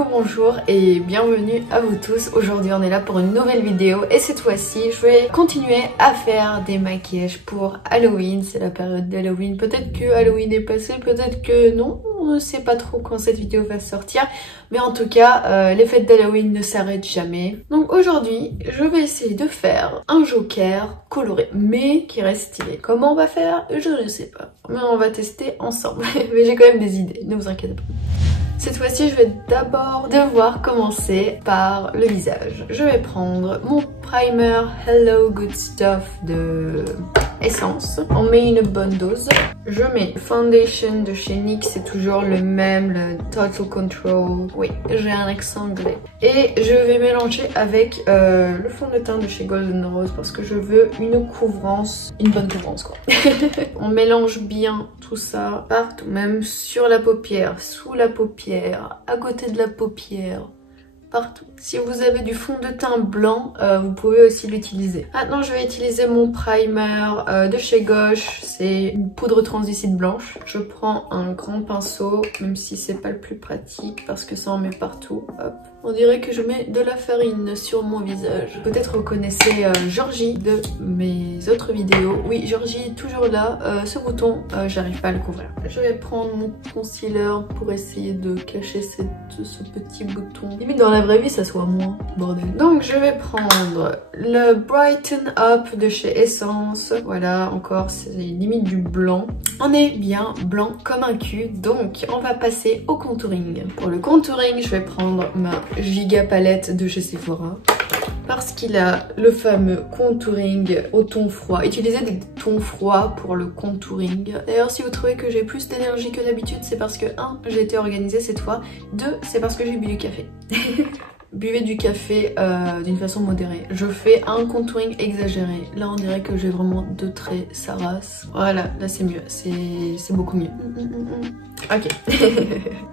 Coucou, bonjour et bienvenue à vous tous. Aujourd'hui on est là pour une nouvelle vidéo et cette fois-ci je vais continuer à faire des maquillages pour Halloween. C'est la période d'Halloween, peut-être que Halloween est passé, peut-être que non, on ne sait pas trop quand cette vidéo va sortir. Mais en tout cas, les fêtes d'Halloween ne s'arrêtent jamais. Donc aujourd'hui, je vais essayer de faire un joker coloré, mais qui reste stylé. Comment on va faire? Je ne sais pas. Mais on va tester ensemble. Mais j'ai quand même des idées, ne vous inquiétez pas. Cette fois-ci, je vais d'abord devoir commencer par le visage. Je vais prendre mon primer Hello Good Stuff de Essence. On met une bonne dose. Je mets foundation de chez NYX, c'est toujours le même, le Total Control. Oui, j'ai un accent anglais. Et je vais mélanger avec le fond de teint de chez Golden Rose parce que je veux une couvrance, une bonne couvrance quoi. On mélange bien tout ça partout, même sur la paupière, sous la paupière, à côté de la paupière. Partout. Si vous avez du fond de teint blanc, vous pouvez aussi l'utiliser. Maintenant, je vais utiliser mon primer de chez Gauche. C'est une poudre translucide blanche. Je prends un grand pinceau, même si c'est pas le plus pratique parce que ça en met partout. Hop. On dirait que je mets de la farine sur mon visage. Peut-être vous connaissez Georgie de mes autres vidéos. Oui, Georgie est toujours là. Ce bouton, j'arrive pas à le couvrir. Je vais prendre mon concealer pour essayer de cacher ce petit bouton. Limite dans la vraie vie, ça soit moins, bordel. Donc je vais prendre le Brighten Up de chez Essence. Voilà, encore, c'est limite du blanc. On est bien blanc comme un cul, donc on va passer au contouring. Pour le contouring, je vais prendre ma giga palette de chez Sephora parce qu'il a le fameux contouring au ton froid. Utilisez des tons froids pour le contouring. D'ailleurs, si vous trouvez que j'ai plus d'énergie que d'habitude, c'est parce que 1, j'ai été organisée cette fois, 2, c'est parce que j'ai bu du café. Buvez du café d'une façon modérée. Je fais un contouring exagéré. Là, on dirait que j'ai vraiment 2 traits, ça rase. Voilà, là c'est mieux, c'est beaucoup mieux. Ok.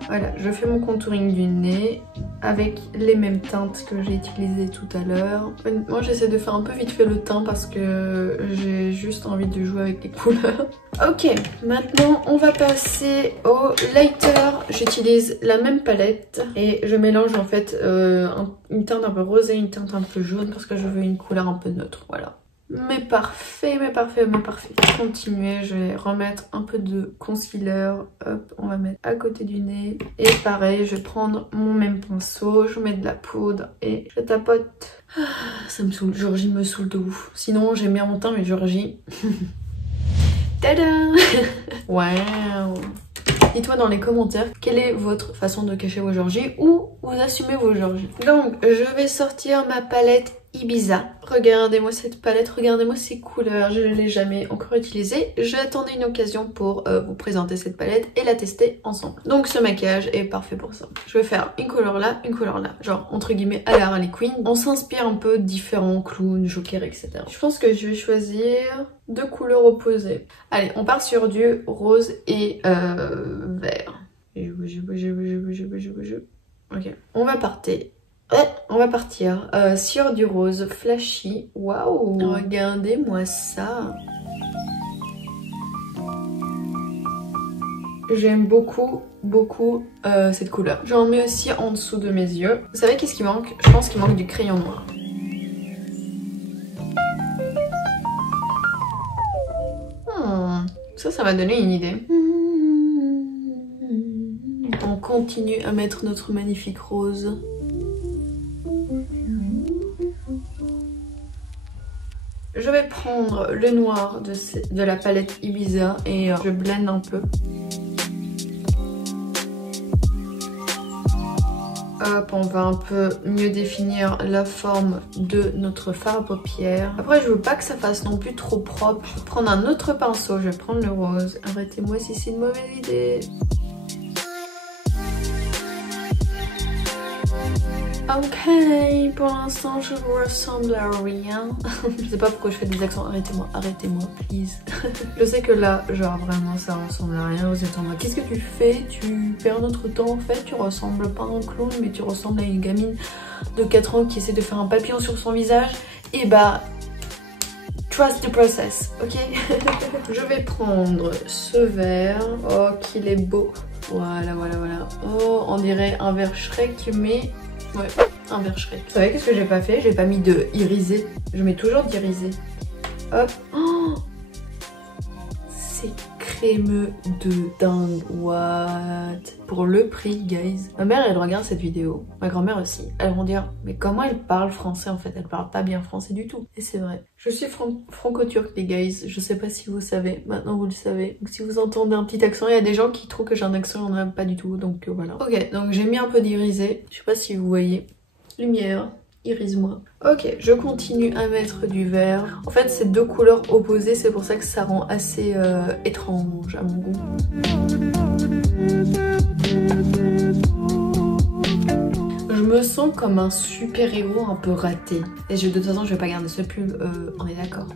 Voilà, je fais mon contouring du nez avec les mêmes teintes que j'ai utilisées tout à l'heure. Moi, j'essaie de faire un peu vite fait le teint parce que j'ai juste envie de jouer avec les couleurs. Ok, maintenant on va passer au lighter. J'utilise la même palette et je mélange en fait une teinte un peu rosée, une teinte un peu jaune parce que je veux une couleur un peu neutre, voilà. Mais parfait, mais parfait, mais parfait. Continuez, je vais remettre un peu de concealer. Hop, on va mettre à côté du nez. Et pareil, je vais prendre mon même pinceau, je mets de la poudre et je tapote. Ah, ça me saoule, Georgie me saoule de ouf. Sinon, j'aime bien mon teint, mais Georgie... Tada. Waouh. Dites-moi dans les commentaires quelle est votre façon de cacher vos Georgies ou vous assumez vos Georgies. Donc je vais sortir ma palette Ibiza. Regardez-moi cette palette, regardez-moi ces couleurs, je ne l'ai jamais encore utilisée. J'attendais une occasion pour vous présenter cette palette et la tester ensemble. Donc ce maquillage est parfait pour ça. Je vais faire une couleur là, genre entre guillemets à la Harley Quinn. On s'inspire un peu de différents clowns, jokers, etc. Je pense que je vais choisir 2 couleurs opposées. Allez, on part sur du rose et vert. Ok, on va partir. On va partir sur du rose flashy. Waouh, regardez-moi ça. J'aime beaucoup cette couleur. J'en mets aussi en dessous de mes yeux. Vous savez qu'est-ce qui manque? Je pense qu'il manque du crayon noir. Ça m'a donné une idée. On continue à mettre notre magnifique rose. Je vais prendre le noir de la palette Ibiza et je blende un peu. Hop, on va un peu mieux définir la forme de notre fard à paupières. Après, je veux pas que ça fasse non plus trop propre. Je vais prendre un autre pinceau, je vais prendre le rose. Arrêtez-moi si c'est une mauvaise idée. Ok, pour l'instant je vous ressemble à rien. Je sais pas pourquoi je fais des accents, arrêtez-moi, please. Je sais que là, genre vraiment ça ressemble à rien. Vous êtes en mode, qu'est-ce que tu fais? Tu perds notre temps en fait, tu ressembles pas à un clown mais tu ressembles à une gamine de 4 ans qui essaie de faire un papillon sur son visage. Et bah, trust the process, ok? Je vais prendre ce vert. Oh, qu'il est beau. Voilà, voilà, voilà. Oh, on dirait un verre Shrek, mais... Ouais, un verre Shrek. Vous savez qu'est-ce que j'ai pas fait? J'ai pas mis de irisé. Je mets toujours d'irisé. Hop. Oh, c'est crémeux de dingue. What? Pour le prix, guys. Ma mère, elle regarde cette vidéo. Ma grand-mère aussi. Elles vont dire, mais comment elle parle français en fait? Elle parle pas bien français du tout. Et c'est vrai. Je suis franco-turque, les guys. Je sais pas si vous savez. Maintenant, vous le savez. Donc, si vous entendez un petit accent, il y a des gens qui trouvent que j'ai un accent, on n'en a pas du tout. Donc, voilà. Ok, donc j'ai mis un peu d'irisé. Je sais pas si vous voyez. Lumière. Irise-moi. Ok, je continue à mettre du vert. En fait, c'est deux couleurs opposées, c'est pour ça que ça rend assez étrange à mon goût. Je me sens comme un super-héros un peu raté. Et de toute façon, je vais pas garder ce pull, on est d'accord.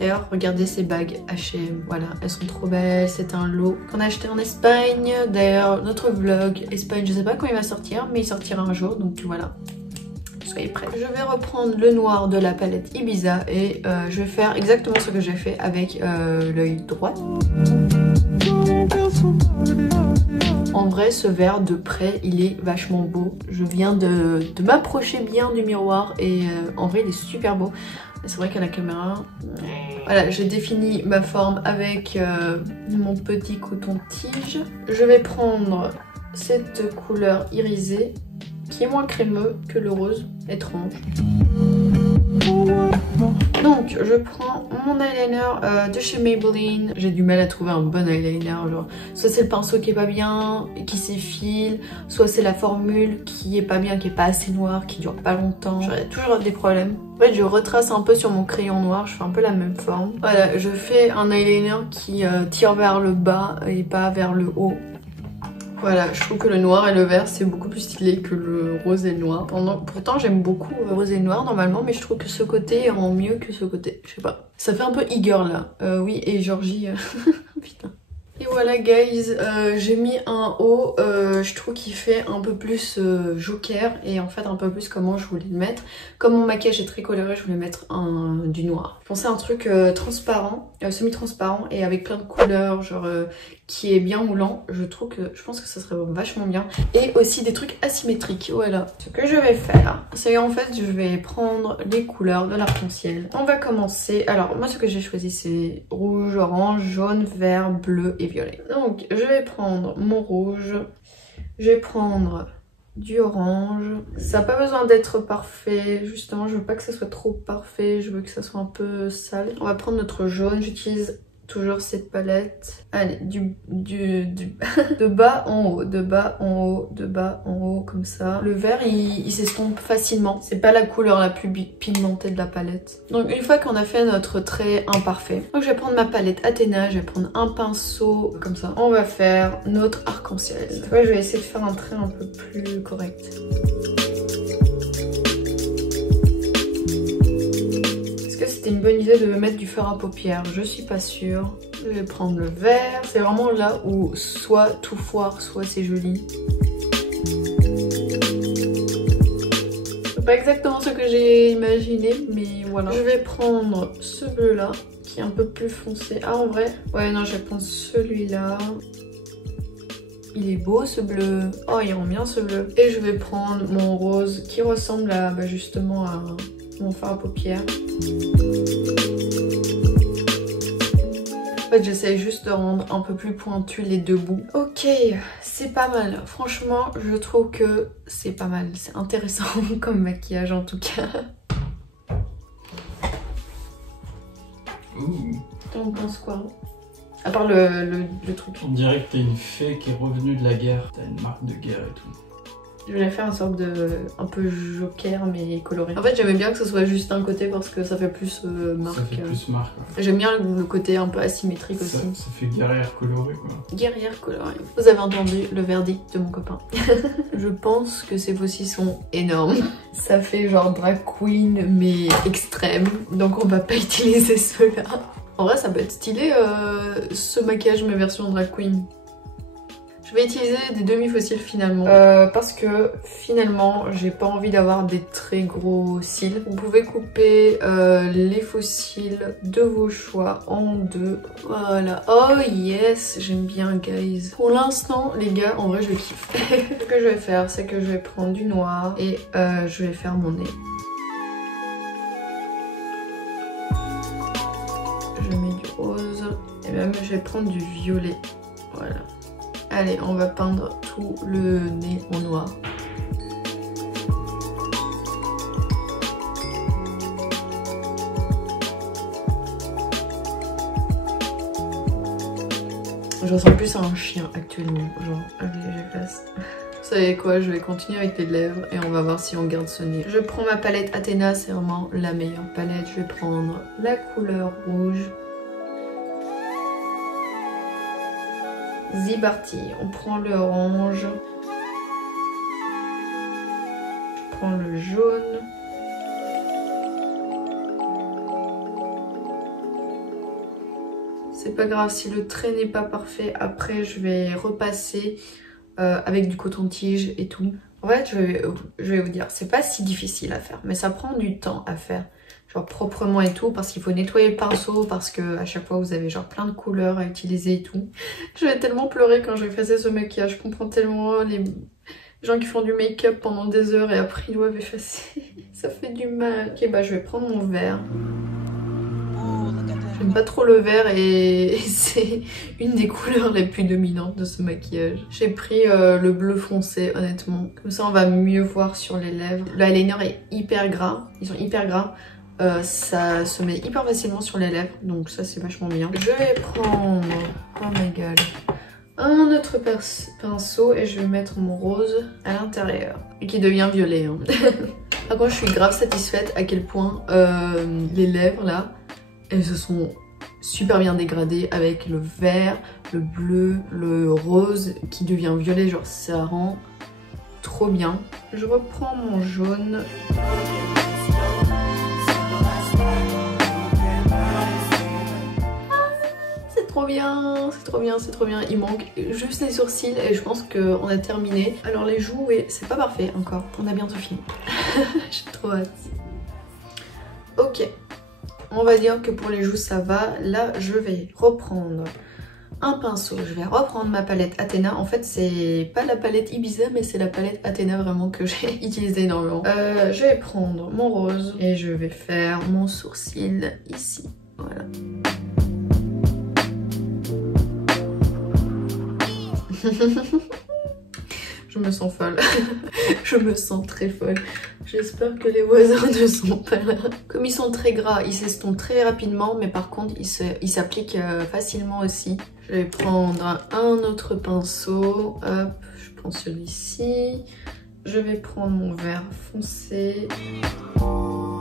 D'ailleurs, regardez ces bagues H&M, voilà, elles sont trop belles, c'est un lot qu'on a acheté en Espagne. D'ailleurs, notre vlog Espagne, je sais pas quand il va sortir, mais il sortira un jour, donc voilà. Soyez prêts. Je vais reprendre le noir de la palette Ibiza et je vais faire exactement ce que j'ai fait avec l'œil droit. En vrai, ce vert de près, il est vachement beau. Je viens de m'approcher bien du miroir et en vrai, il est super beau. C'est vrai qu'à la caméra... Voilà, j'ai défini ma forme avec mon petit coton-tige. Je vais prendre cette couleur irisée qui est moins crémeux que le rose, étrange. Donc je prends mon eyeliner de chez Maybelline. J'ai du mal à trouver un bon eyeliner, genre soit c'est le pinceau qui est pas bien, qui s'effile, soit c'est la formule qui est pas bien, qui est pas assez noire, qui dure pas longtemps. J'aurais toujours des problèmes. En fait, je retrace un peu sur mon crayon noir, je fais un peu la même forme. Voilà, je fais un eyeliner qui tire vers le bas et pas vers le haut. Voilà, je trouve que le noir et le vert c'est beaucoup plus stylé que le rose et le noir. Pourtant j'aime beaucoup le rose et le noir normalement, mais je trouve que ce côté rend mieux que ce côté. Je sais pas. Ça fait un peu e-girl là. Oui, et Georgie. Putain. Et voilà guys, j'ai mis un haut, je trouve qu'il fait un peu plus joker et en fait un peu plus comment je voulais le mettre. Comme mon maquillage est très coloré, je voulais mettre du noir. Je pensais à un truc transparent, semi-transparent et avec plein de couleurs, genre qui est bien moulant. Je pense que ça serait vachement bien. Et aussi des trucs asymétriques, voilà. Ce que je vais faire, c'est en fait je vais prendre les couleurs de l'arc-en-ciel. On va commencer, alors moi ce que j'ai choisi c'est rouge, orange, jaune, vert, bleu et violet. Donc je vais prendre mon rouge, je vais prendre du orange. Ça n'a pas besoin d'être parfait, justement je veux pas que ça soit trop parfait, je veux que ça soit un peu sale. On va prendre notre jaune, j'utilise toujours cette palette. Allez, de bas en haut, de bas en haut, de bas en haut, comme ça. Le vert, il s'estompe facilement. C'est pas la couleur la plus pigmentée de la palette. Donc une fois qu'on a fait notre trait imparfait, donc je vais prendre ma palette Athéna, je vais prendre un pinceau, comme ça. On va faire notre arc-en-ciel. Cette fois, je vais essayer de faire un trait un peu plus correct. C'était une bonne idée de mettre du fard à paupières, je suis pas sûre. Je vais prendre le vert, c'est vraiment là où soit tout foire, soit c'est joli. C'est pas exactement ce que j'ai imaginé, mais voilà. Je vais prendre ce bleu là, qui est un peu plus foncé. Ah en vrai, ouais non je vais prendre celui-là. Il est beau ce bleu, oh il rend bien ce bleu. Et je vais prendre mon rose qui ressemble à justement à mon fard à paupières. En fait j'essaye juste de rendre un peu plus pointu les deux bouts. Ok, c'est pas mal. Franchement je trouve que c'est pas mal. C'est intéressant comme maquillage en tout cas. T'en penses quoi? À part le truc. On dirait que t'es une fée qui est revenue de la guerre. T'as une marque de guerre et tout. Je voulais faire une sorte de un peu joker mais coloré. En fait j'aimais bien que ce soit juste un côté parce que ça fait plus marque. Ça fait plus marque. Ouais. J'aime bien le côté un peu asymétrique aussi. Ça fait guerrière colorée quoi. Guerrière colorée. Vous avez entendu le verdict de mon copain. Je pense que ces faux-ci sont énormes. Ça fait genre drag queen mais extrême. Donc on va pas utiliser ceux-là. En vrai ça peut être stylé ce maquillage mais version drag queen. Je Je vais utiliser des demi-fossiles finalement parce que finalement j'ai pas envie d'avoir des très gros cils. Vous pouvez couper les fossiles de vos choix en deux. Voilà. Oh yes, j'aime bien guys. Pour l'instant les gars, en vrai je kiffe. Ce que je vais faire, c'est que je vais prendre du noir et je vais faire mon nez. Je mets du rose et même je vais prendre du violet. Voilà. Allez, on va peindre tout le nez en noir. Je ressemble plus à un chien actuellement, genre avec les fesses. Vous savez quoi, je vais continuer avec les lèvres et on va voir si on garde ce nez. Je prends ma palette Athéna, c'est vraiment la meilleure palette. Je vais prendre la couleur rouge. Zibarti, on prend le orange. Je prends le jaune. C'est pas grave si le trait n'est pas parfait. Après, je vais repasser avec du coton-tige et tout. En fait, je vais vous dire, c'est pas si difficile à faire, mais ça prend du temps à faire. Genre proprement et tout, parce qu'il faut nettoyer le pinceau, parce que à chaque fois vous avez genre plein de couleurs à utiliser et tout. Je vais tellement pleurer quand je faisais ce maquillage. Je comprends tellement les gens qui font du make-up pendant des heures et après ils doivent effacer. Ça fait du mal. Ok, bah je vais prendre mon verre. J'aime pas trop le vert et c'est une des couleurs les plus dominantes de ce maquillage. J'ai pris le bleu foncé honnêtement. Comme ça on va mieux voir sur les lèvres. Le eyeliner est hyper gras, ils sont hyper gras. Ça se met hyper facilement sur les lèvres, donc ça c'est vachement bien. Je vais prendre, oh my god, un autre pinceau et je vais mettre mon rose à l'intérieur. Et qui devient violet. Hein. Par contre je suis grave satisfaite à quel point les lèvres là, elles se sont super bien dégradées avec le vert, le bleu, le rose qui devient violet, genre ça rend trop bien. Je reprends mon jaune. C'est trop bien, c'est trop bien, c'est trop bien. Il manque juste les sourcils et je pense qu'on a terminé. Alors les joues, oui, c'est pas parfait encore. On a bientôt fini. J'ai trop hâte. Ok. On va dire que pour les joues ça va. Là je vais reprendre un pinceau. Je vais reprendre ma palette Athéna. En fait c'est pas la palette Ibiza mais c'est la palette Athéna vraiment que j'ai utilisée énormément. Je vais prendre mon rose et je vais faire mon sourcil ici. Voilà. Je me sens folle. Je me sens très folle. J'espère que les voisins ne sont pas là. Comme ils sont très gras, ils s'estompent très rapidement, mais par contre, ils s'appliquent facilement aussi. Je vais prendre un autre pinceau. Hop, je prends celui-ci. Je vais prendre mon vert foncé. Oh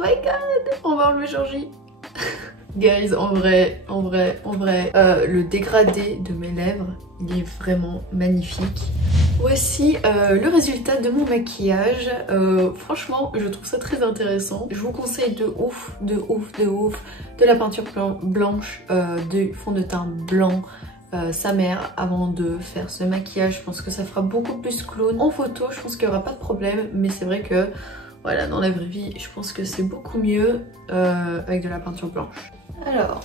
my god, on va enlever Georgie. Guys, en vrai, le dégradé de mes lèvres, il est vraiment magnifique. Voici le résultat de mon maquillage. Franchement, je trouve ça très intéressant. Je vous conseille de ouf de la peinture blanche, du fond de teint blanc. Sa mère avant de faire ce maquillage. Je pense que ça fera beaucoup plus clown. En photo, je pense qu'il n'y aura pas de problème, mais c'est vrai que voilà, dans la vraie vie, je pense que c'est beaucoup mieux avec de la peinture blanche. Alors,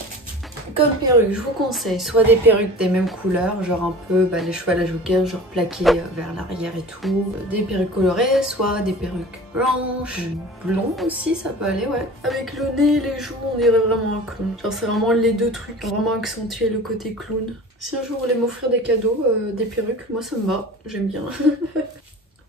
comme perruque, je vous conseille soit des perruques des mêmes couleurs, genre un peu les cheveux à la Joker, genre plaqués vers l'arrière et tout. Des perruques colorées, soit des perruques blanches, blondes aussi, ça peut aller, ouais. Avec le nez et les joues, on dirait vraiment un clown. Genre c'est vraiment les deux trucs, vraiment accentuer le côté clown. Si un jour vous voulez m'offrir des cadeaux, des perruques, moi ça me va, j'aime bien.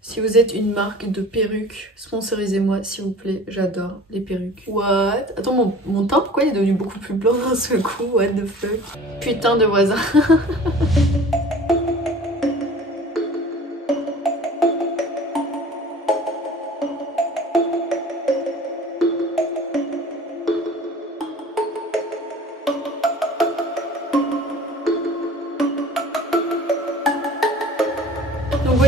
Si vous êtes une marque de perruques, sponsorisez-moi s'il vous plaît, j'adore les perruques. What? Attends, mon teint, pourquoi il est devenu beaucoup plus blanc d'un seul coup? What the fuck? Putain de voisin.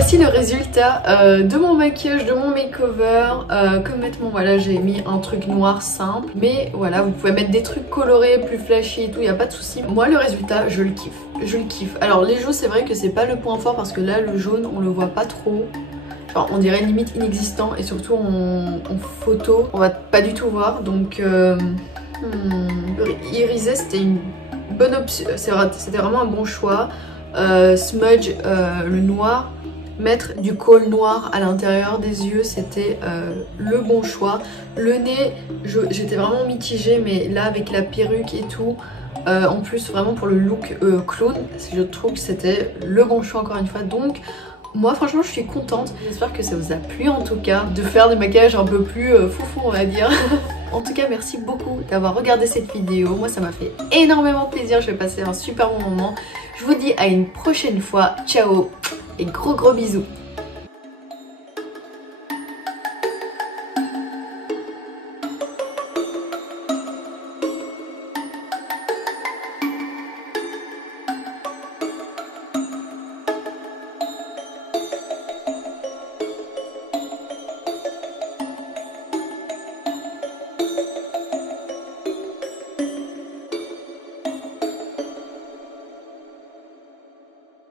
voici le résultat de mon maquillage, de mon makeover. Comme vêtement, voilà, j'ai mis un truc noir simple. Mais voilà, vous pouvez mettre des trucs colorés, plus flashy et tout, il n'y a pas de souci. Moi, le résultat, je le kiffe. Je le kiffe. Alors, les joues, c'est vrai que c'est pas le point fort parce que là, le jaune, on le voit pas trop. Enfin, on dirait limite inexistant et surtout en photo, on va pas du tout voir. Donc, iriser, c'était une bonne option. C'était vraiment un bon choix. Smudge, le noir. Mettre du col noir à l'intérieur des yeux, c'était le bon choix. Le nez, j'étais vraiment mitigée, mais là avec la perruque et tout, en plus vraiment pour le look clown, je trouve que c'était le bon choix encore une fois. Donc moi franchement je suis contente, j'espère que ça vous a plu en tout cas, de faire des maquillages un peu plus foufou on va dire. En tout cas merci beaucoup d'avoir regardé cette vidéo, moi ça m'a fait énormément plaisir, je vais passer un super bon moment. Je vous dis à une prochaine fois, ciao et gros bisous.